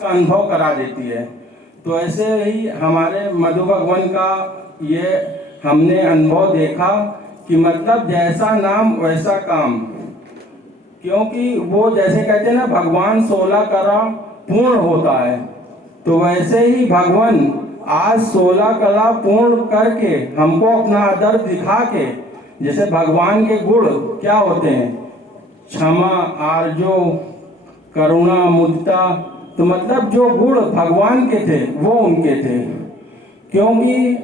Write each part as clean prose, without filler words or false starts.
का अनुभव करा देती है। तो ऐसे ही हमारे मधु भगवान का ये हमने अनुभव देखा कि मतलब जैसा नाम वैसा काम, क्योंकि वो जैसे कहते हैं ना भगवान 16 कला पूर्ण होता है, तो वैसे ही भगवान आज 16 कला पूर्ण करके हमको अपना आदर दिखा के, जैसे भगवान के गुण क्या होते हैं, क्षमा, आर्जो, करुणा, मुदिता, तो मतलब जो गुण भगवान के थे वो उनके थे। क्योंकि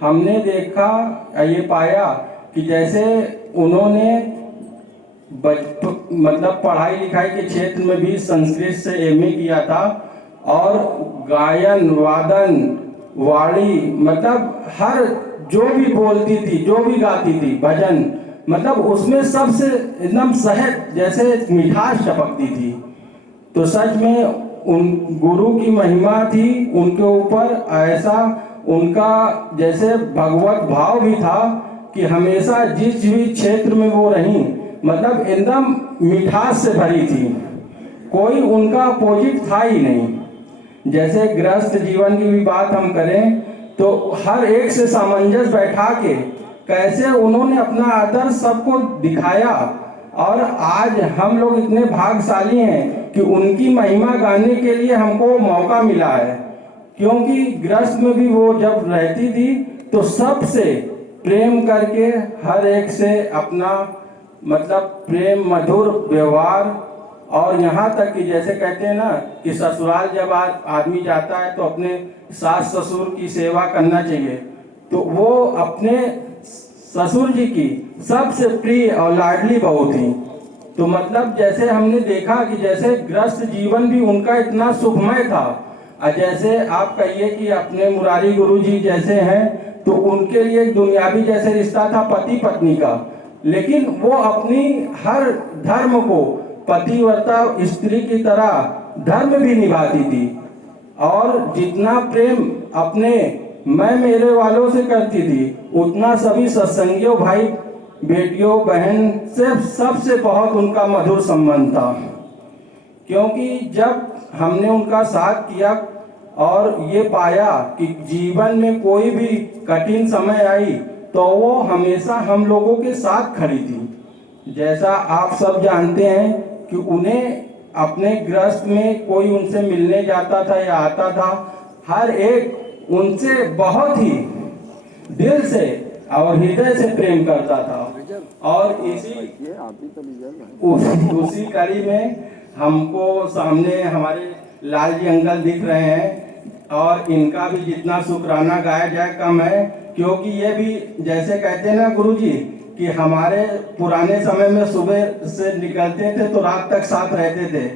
हमने देखा ये पाया कि जैसे उन्होंने मतलब पढ़ाई लिखाई के क्षेत्र में भी संस्कृत से एमए किया था, और गायन, वादन, वाणी, मतलब हर जो भी बोलती थी, जो भी गाती थी, भजन, मतलब उसमें सबसे एकदम सहज जैसे मिठास टपकती थी। तो सच में उन गुरु की महिमा थी उनके ऊपर, ऐसा उनका जैसे भगवत भाव भी था कि हमेशा जिस भी क्षेत्र में वो रहीं, मतलब एकदम मिठास से भरी थी, कोई उनका अपोजिट था ही नहीं। जैसे गृहस्थ जीवन की भी बात हम करें तो हर एक से सामंजस्य बैठा के कैसे उन्होंने अपना आदर सबको दिखाया, और आज हम लोग इतने भाग्यशाली हैं कि उनकी महिमा गाने के लिए हमको मौका मिला है। क्योंकि गृहस्थ में भी वो जब रहती थी तो सबसे प्रेम करके हर एक से अपना मतलब प्रेम मधुर व्यवहार, और यहाँ तक कि जैसे कहते हैं ना कि ससुराल जब आदमी जाता है तो अपने सास ससुर की सेवा करना चाहिए, तो वो अपने ससुर जी की सबसे प्रिय और लाडली बहू थी। तो मतलब जैसे हमने देखा कि जैसे गृहस्थ जीवन भी उनका इतना सुखमय था, और जैसे आप कहिए कि अपने मुरारी गुरु जी जैसे हैं, तो उनके लिए एक दुनियावी जैसे रिश्ता था पति पत्नी का, लेकिन वो अपनी हर धर्म को पतिव्रता स्त्री की तरह धर्म भी निभाती थी, और जितना प्रेम अपने मैं मेरे वालों से करती थी, उतना सभी सत्संगियों भाई बेटियों बहन से सबसे बहुत उनका मधुर संबंध था। क्योंकि जब हमने उनका साथ किया और ये पाया कि जीवन में कोई भी कठिन समय आई तो वो हमेशा हम लोगों के साथ खड़ी थी। जैसा आप सब जानते हैं कि उन्हें अपने गृहस्थ में कोई उनसे मिलने जाता था या आता था, हर एक उनसे बहुत ही दिल से और हृदय से प्रेम करता था। और उसी कड़ी में हमको सामने हमारे लाल जी अंकल दिख रहे हैं, और इनका भी जितना शुक्राना गाया जाए कम है। क्योंकि ये भी जैसे कहते हैं ना गुरुजी कि हमारे पुराने समय में सुबह से निकलते थे तो रात तक साथ रहते थे।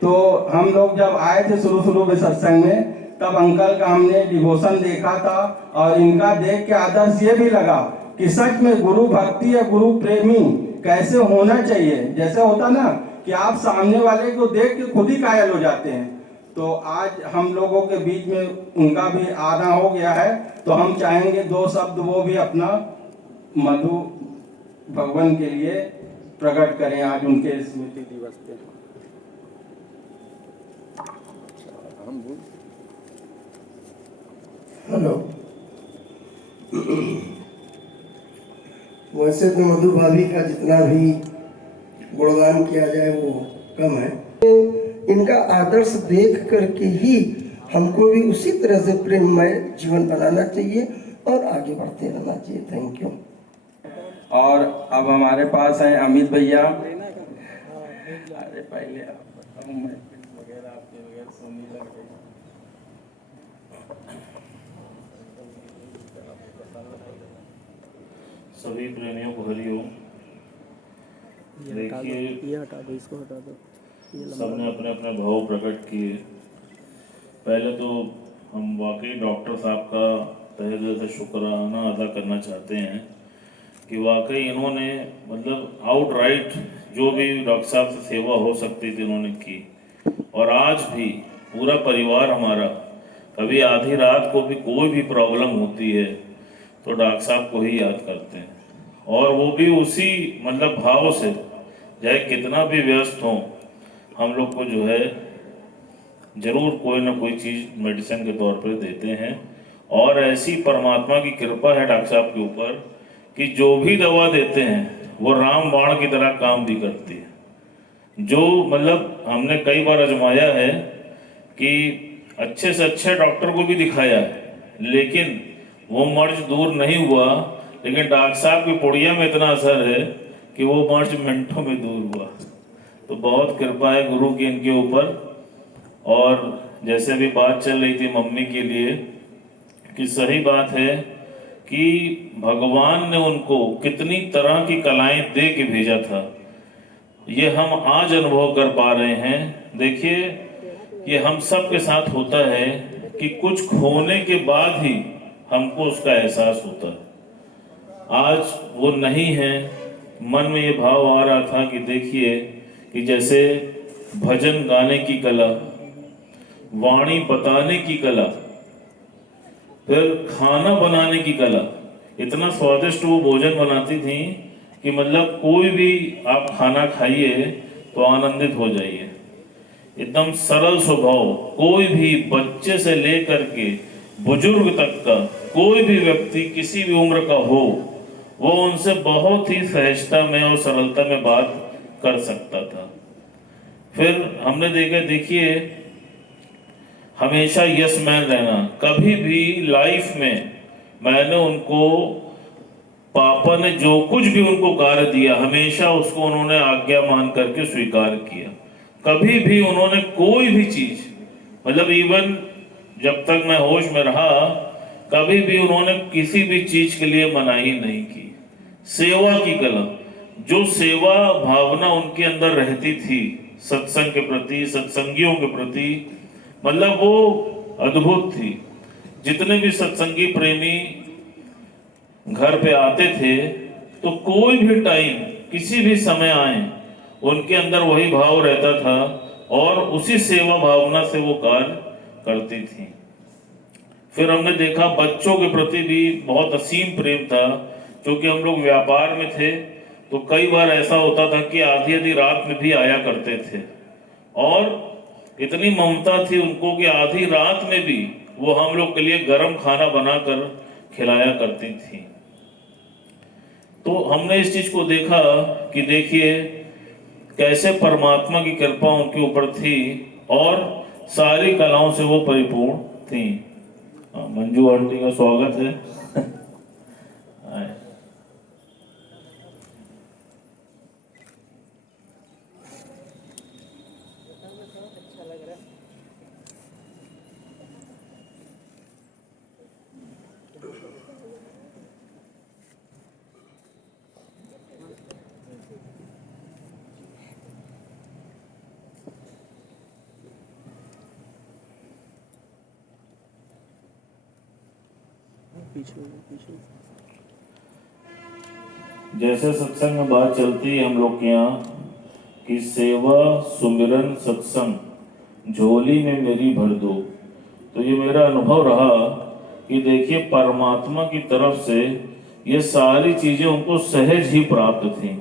तो हम लोग जब आए थे शुरू में सत्संग में, तब अंकल का हमने डिवोशन देखा था, और इनका देख के आदर्श ये भी लगा कि सच में गुरु भक्ति या गुरु प्रेमी कैसे होना चाहिए। जैसे होता ना कि आप सामने वाले को देख के खुद ही कायल हो जाते हैं। तो आज हम लोगों के बीच में उनका भी आना हो गया है, तो हम चाहेंगे दो शब्द वो भी अपना मधु भगवान के लिए प्रकट करें आज उनके स्मृति दिवस पे। हेलो। वैसे तो मधु भाभी का जितना भी गुणगान किया जाए वो कम है। इनका आदर्श देख करके ही हमको भी उसी तरह से प्रेममय जीवन बनाना चाहिए और आगे बढ़ते रहना चाहिए। Thank you. और अब हमारे पास हैं अमित भैया। अरे पहले आप बताओ, मैं वगैरह आपके बगैर सोने लग गई। सभी प्रेमियों को हरिओम। देखिए, सबने अपने अपने भाव प्रकट किए। पहले तो हम वाकई डॉक्टर साहब का तहे दिल से शुक्राना अदा करना चाहते हैं कि वाकई इन्होंने मतलब आउटराइट जो भी डॉक्टर साहब से सेवा हो सकती थी उन्होंने की। और आज भी पूरा परिवार हमारा, कभी आधी रात को भी कोई भी प्रॉब्लम होती है तो डॉक्टर साहब को ही याद करते हैं, और वो भी उसी मतलब भाव से, चाहे कितना भी व्यस्त हो, हम लोग को जो है जरूर कोई ना कोई चीज़ मेडिसिन के तौर पर देते हैं। और ऐसी परमात्मा की कृपा है डॉक्टर साहब के ऊपर कि जो भी दवा देते हैं वो रामबाण की तरह काम भी करती है। जो मतलब हमने कई बार आजमाया है कि अच्छे से अच्छे डॉक्टर को भी दिखाया है लेकिन वो मर्ज दूर नहीं हुआ, लेकिन डॉक्टर साहब की पुड़िया में इतना असर है कि वो मर्ज मिनटों में दूर हुआ। तो बहुत कृपा है गुरु की इनके ऊपर। और जैसे अभी बात चल रही थी मम्मी के लिए कि सही बात है कि भगवान ने उनको कितनी तरह की कलाएं दे के भेजा था, ये हम आज अनुभव कर पा रहे हैं। देखिए ये हम सब के साथ होता है कि कुछ खोने के बाद ही हमको उसका एहसास होता है। आज वो नहीं है। मन में ये भाव आ रहा था कि देखिए कि जैसे भजन गाने की कला, वाणी बताने की कला, फिर खाना बनाने की कला, इतना स्वादिष्ट वो भोजन बनाती थी कि मतलब कोई भी आप खाना खाइए तो आनंदित हो जाइए। एकदम सरल स्वभाव, कोई भी बच्चे से लेकर के बुजुर्ग तक का कोई भी व्यक्ति किसी भी उम्र का हो, वो उनसे बहुत ही सहजता में और सरलता में बात कर सकता था। फिर हमने देखिए हमेशा यस मैन रहना। कभी भी लाइफ में मैंने उनको, पापा ने जो कुछ भी उनको कार्य दिया हमेशा उसको उन्होंने आज्ञा मान करके स्वीकार किया। कभी भी उन्होंने कोई भी चीज, मतलब इवन जब तक मैं होश में रहा, कभी भी उन्होंने किसी भी चीज के लिए मनाही नहीं की। सेवा की कला, जो सेवा भावना उनके अंदर रहती थी सत्संग के प्रति, सत्संगियों के प्रति, मतलब वो अद्भुत थी। जितने भी सत्संगी प्रेमी घर पे आते थे तो कोई भी टाइम किसी भी समय आए उनके अंदर वही भाव रहता था और उसी सेवा भावना से वो कार्य करती थी। फिर हमने देखा बच्चों के प्रति भी बहुत असीम प्रेम था। क्योंकि हम लोग व्यापार में थे तो कई बार ऐसा होता था कि आधी आधी रात में भी आया करते थे और इतनी ममता थी उनको कि आधी रात में भी वो हम लोग के लिए गर्म खाना बनाकर खिलाया करती थी। तो हमने इस चीज को देखा कि देखिए कैसे परमात्मा की कृपा उनके ऊपर थी और सारी कलाओं से वो परिपूर्ण थी। मंजू आंटी का स्वागत है। जैसे सत्संग में बात चलती है हम लोग के यहाँ कि सेवा सुमिरन सत्संग झोली में मेरी भर दो, तो ये मेरा अनुभव रहा कि देखिए परमात्मा की तरफ से ये सारी चीजें उनको सहज ही प्राप्त थी।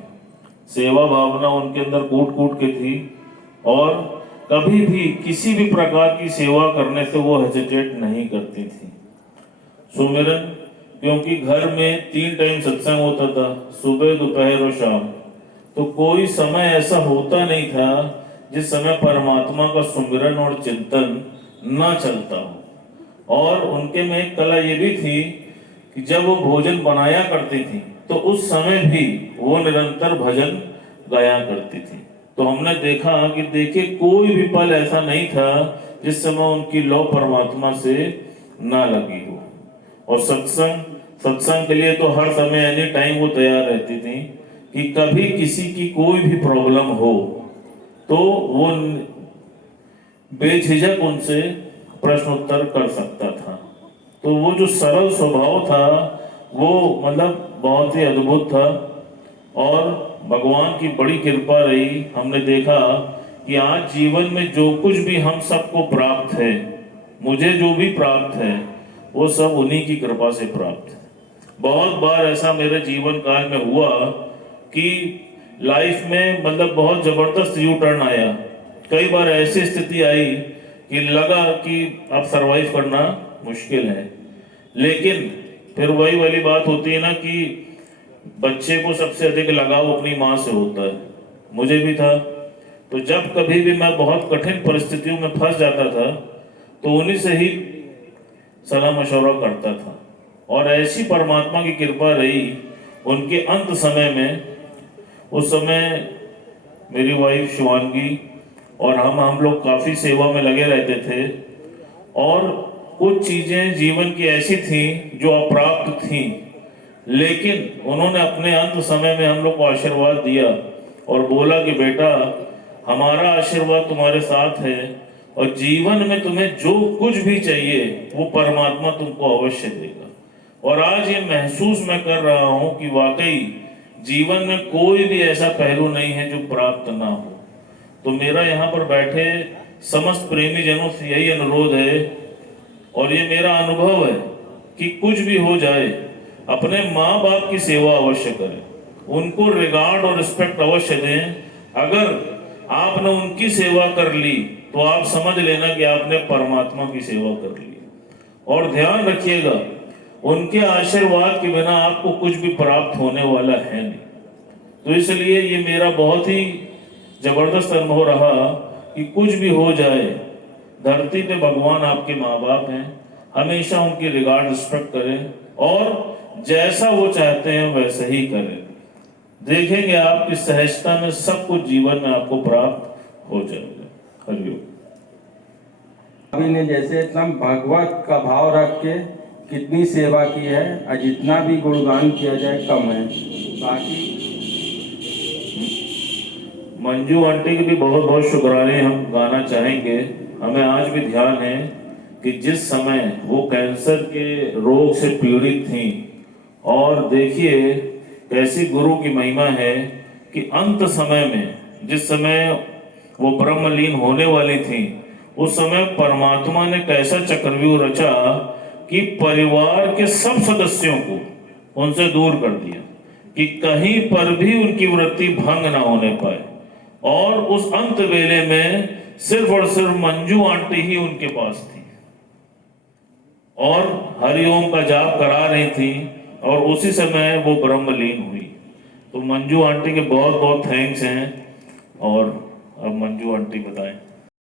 सेवा भावना उनके अंदर कूट कूट के थी और कभी भी किसी भी प्रकार की सेवा करने से वो हेजिटेट नहीं करती थी। सुमिरन, क्योंकि घर में 3 टाइम सत्संग होता था, सुबह दोपहर और शाम, तो कोई समय ऐसा होता नहीं था जिस समय परमात्मा का सुमिरन और चिंतन ना चलता हो। और उनके में एक कला ये भी थी कि जब वो भोजन बनाया करती थी तो उस समय भी वो निरंतर भजन गाया करती थी। तो हमने देखा कि देखिए कोई भी पल ऐसा नहीं था जिस समय उनकी लौ परमात्मा से ना लगी हो। और सत्संग के लिए तो हर समय एनी टाइम वो तैयार रहती थी कि कभी किसी की कोई भी प्रॉब्लम हो तो वो बेझिझक उनसे प्रश्न उत्तर कर सकता था। तो वो जो सरल स्वभाव था वो मतलब बहुत ही अद्भुत था और भगवान की बड़ी कृपा रही। हमने देखा कि आज जीवन में जो कुछ भी हम सबको प्राप्त है, मुझे जो भी प्राप्त है, वो सब उन्हीं की कृपा से प्राप्त है। बहुत बार ऐसा मेरे जीवन काल में हुआ कि लाइफ में मतलब बहुत जबरदस्त यू टर्न आया। कई बार ऐसी स्थिति आई कि लगा कि अब सरवाइव करना मुश्किल है। लेकिन फिर वही वाली बात होती है ना कि बच्चे को सबसे अधिक लगाव अपनी माँ से होता है, मुझे भी था। तो जब कभी भी मैं बहुत कठिन परिस्थितियों में फंस जाता था तो उन्हीं से ही सलाह मशवरा करता था। और ऐसी परमात्मा की कृपा रही उनके अंत समय में। उस समय मेरी वाइफ शिवानगी और हम लोग काफ़ी सेवा में लगे रहते थे, और कुछ चीज़ें जीवन की ऐसी थी जो अप्राप्त थी, लेकिन उन्होंने अपने अंत समय में हम लोग को आशीर्वाद दिया और बोला कि बेटा, हमारा आशीर्वाद तुम्हारे साथ है और जीवन में तुम्हें जो कुछ भी चाहिए वो परमात्मा तुमको अवश्य देगा। और आज ये महसूस मैं कर रहा हूँ कि वाकई जीवन में कोई भी ऐसा पहलू नहीं है जो प्राप्त ना हो। तो मेरा यहाँ पर बैठे समस्त प्रेमी जनों से यही अनुरोध है और ये मेरा अनुभव है कि कुछ भी हो जाए अपने माँ बाप की सेवा अवश्य करें, उनको रिगार्ड और रिस्पेक्ट अवश्य दें। अगर आपने उनकी सेवा कर ली तो आप समझ लेना कि आपने परमात्मा की सेवा कर ली। और ध्यान रखिएगा, उनके आशीर्वाद के बिना आपको कुछ भी प्राप्त होने वाला है नहीं। तो इसलिए ये मेरा बहुत ही जबरदस्त अनुभव रहा कि कुछ भी हो जाए, धरती पे भगवान आपके माँ बाप हैं, हमेशा उनकी रिगार्ड रिस्पेक्ट करें और जैसा वो चाहते हैं वैसे ही करें। देखेंगे आपकी सहजता में सब कुछ जीवन में आपको प्राप्त हो जाएगा। हरिओम। अभी ने जैसे एकदम भगवत का भाव रख के कितनी सेवा की है, और जितना भी गुणगान किया जाए कम है। बाकी मंजू आंटी के भी बहुत बहुत शुक्राने हम गाना चाहेंगे। हमें आज भी ध्यान है कि जिस समय वो कैंसर के रोग से पीड़ित थी, और देखिए कैसी गुरु की महिमा है कि अंत समय में जिस समय वो ब्रह्मलीन होने वाली थी, उस समय परमात्मा ने कैसा चक्रव्यूह रचा कि परिवार के सब सदस्यों को उनसे दूर कर दिया कि कहीं पर भी उनकी वृत्ति भंग ना होने पाए। और उस अंत वेले में सिर्फ और सिर्फ मंजू आंटी ही उनके पास थी और हरिओम का जाप करा रही थी, और उसी समय वो ब्रह्मलीन हुई। तो मंजू आंटी के बहुत बहुत थैंक्स हैं। और अब मंजू आंटी बताएं।